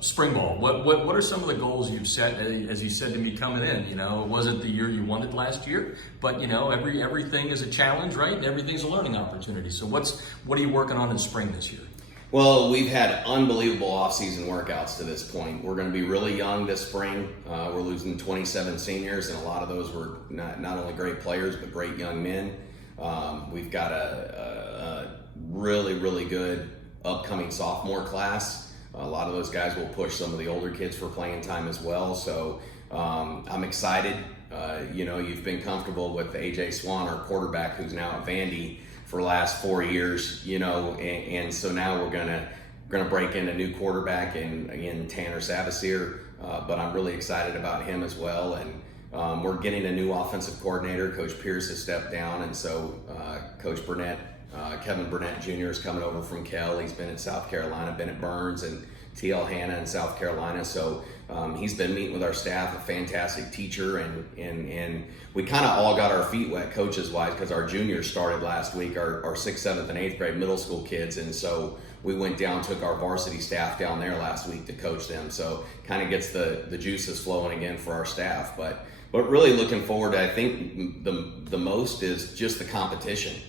Spring ball. What are some of the goals you've set? As you said to me coming in, it wasn't the year you wanted last year, but everything is a challenge, right? And everything's a learning opportunity. So what are you working on in spring this year? Well, we've had unbelievable off-season workouts to this point. We're going to be really young this spring. We're losing 27 seniors, and a lot of those were not only great players but great young men. We've got a really, really good upcoming sophomore class. A lot of those guys will push some of the older kids for playing time as well. So I'm excited. You've been comfortable with AJ Swan, our quarterback, who's now at Vandy for the last 4 years. And so now we're gonna break in a new quarterback and Tanner Savasier. But I'm really excited about him as well. And we're getting a new offensive coordinator. Coach Pierce has stepped down, and so Coach Burnett. Kevin Burnett Jr. is coming over from Kell. He's been at South Carolina, been at Burns and T.L. Hanna in South Carolina. So he's been meeting with our staff, a fantastic teacher, and we kind of all got our feet wet coaches-wise because our juniors started last week, our 6th, 7th, and 8th grade middle school kids, and so we went down, took our varsity staff down there last week to coach them. So kind of gets the juices flowing again for our staff. But really looking forward to, I think the most is just the competition.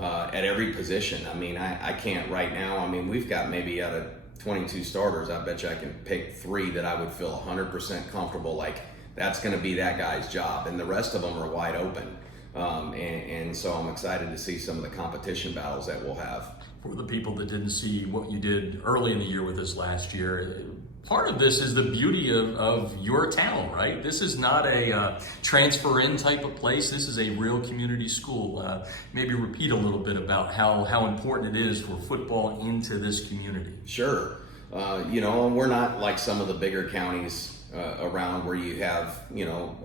At every position. I mean, I can't right now. I mean, we've got maybe out of 22 starters, I bet you I can pick 3 that I would feel 100% comfortable, like that's going to be that guy's job, and the rest of them are wide open. And so I'm excited to see some of the competition battles that we'll have. For the people that didn't see what you did early in the year with us last year, part of this is the beauty of your town, right? This is not a transfer in type of place. This is a real community school. Maybe repeat a little bit about how important it is for football into this community. Sure. We're not like some of the bigger counties around where you have,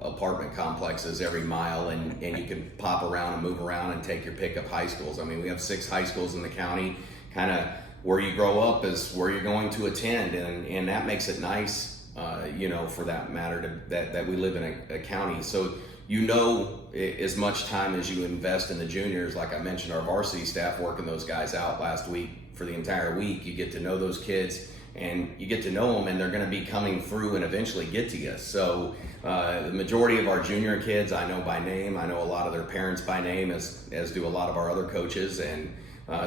apartment complexes every mile and you can pop around and move around and take your pick of high schools. I mean, we have 6 high schools in the county. Kind of where you grow up is where you're going to attend, and that makes it nice, for that matter, that we live in a county. So as much time as you invest in the juniors, like I mentioned, our varsity staff working those guys out last week for the entire week, you get to know those kids and you get to know them, and they're going to be coming through and eventually get to you. So the majority of our junior kids I know by name. I know a lot of their parents by name, as do a lot of our other coaches. And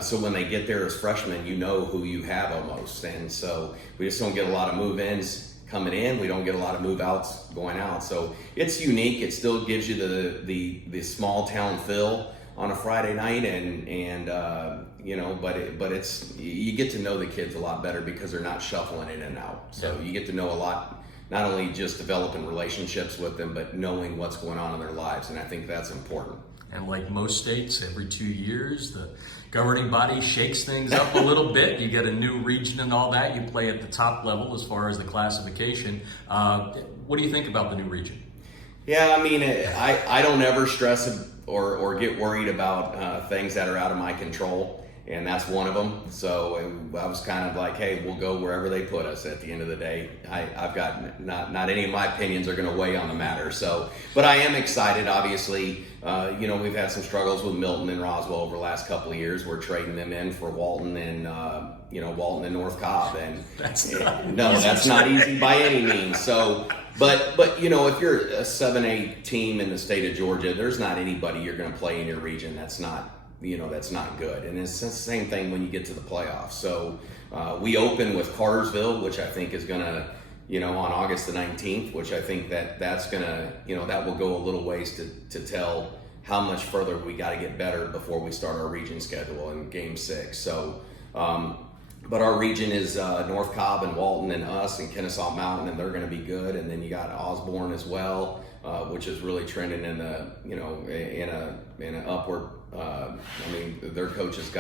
so when they get there as freshmen, you know who you have almost. And so we just don't get a lot of move-ins coming in. We don't get a lot of move-outs going out. So it's unique. It still gives you the small town feel on a Friday night, but it's, you get to know the kids a lot better because they're not shuffling in and out. So you get to know a lot, not only just developing relationships with them, but knowing what's going on in their lives. And I think that's important. And like most states, every 2 years, the governing body shakes things up a little bit. You get a new region and all that. You play at the top level as far as the classification. What do you think about the new region? Yeah, I mean, I don't ever stress or get worried about things that are out of my control, and that's one of them. So I was kind of like, hey, we'll go wherever they put us at the end of the day. I've got not any of my opinions are going to weigh on the matter. So, but I am excited, obviously. We've had some struggles with Milton and Roswell over the last couple of years. We're trading them in for Walton and North Cobb, and that's not easy by any means. So, but if you're a 7A team in the state of Georgia, there's not anybody you're going to play in your region that's not good. And it's the same thing when you get to the playoffs. So we open with Cartersville, which I think is going to, on August the 19th, which I think that's going to, that will go a little ways to tell how much further we got to get better before we start our region schedule in Game 6. So, but our region is North Cobb and Walton and us and Kennesaw Mountain, and they're going to be good. And then you got Osborne as well, which is really trending in an upward. Their coach has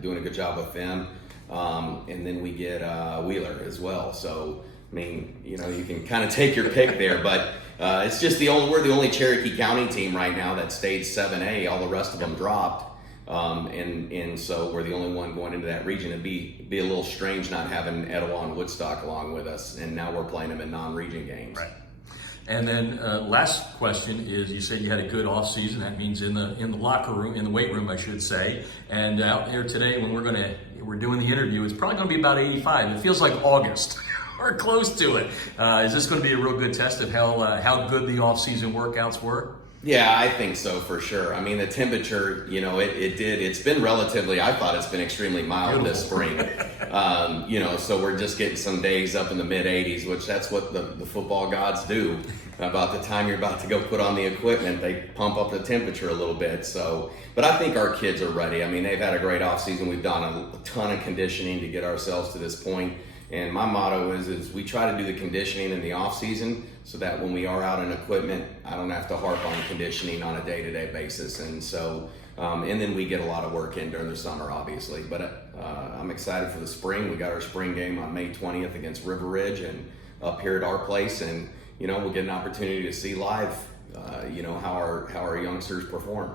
doing a good job with them. And then we get Wheeler as well. So, you can kind of take your pick there, but it's just we're the only Cherokee County team right now that stayed 7A. All the rest of them dropped. And so we're the only one going into that region. It'd be a little strange not having Etowah and Woodstock along with us, and now we're playing them in non-region games. Right. And then last question is, you said you had a good off season. That means in the locker room, in the weight room, I should say. And out here today, when we're doing the interview, it's probably going to be about 85. It feels like August. or close to it. Is this going to be a real good test of how good the off-season workouts were? Yeah, I think so for sure. I mean, the temperature, it's been relatively, I thought it's been extremely mild this spring. So we're just getting some days up in the mid 80s, which that's what the football gods do. About the time you're about to go put on the equipment, they pump up the temperature a little bit. So, but I think our kids are ready. I mean, they've had a great off season. We've done a ton of conditioning to get ourselves to this point. And my motto is we try to do the conditioning in the off season so that when we are out in equipment, I don't have to harp on conditioning on a day-to-day basis. And so, and then we get a lot of work in during the summer, obviously. But I'm excited for the spring. We got our spring game on May 20th against River Ridge and up here at our place. And, we'll get an opportunity to see live, how our youngsters perform.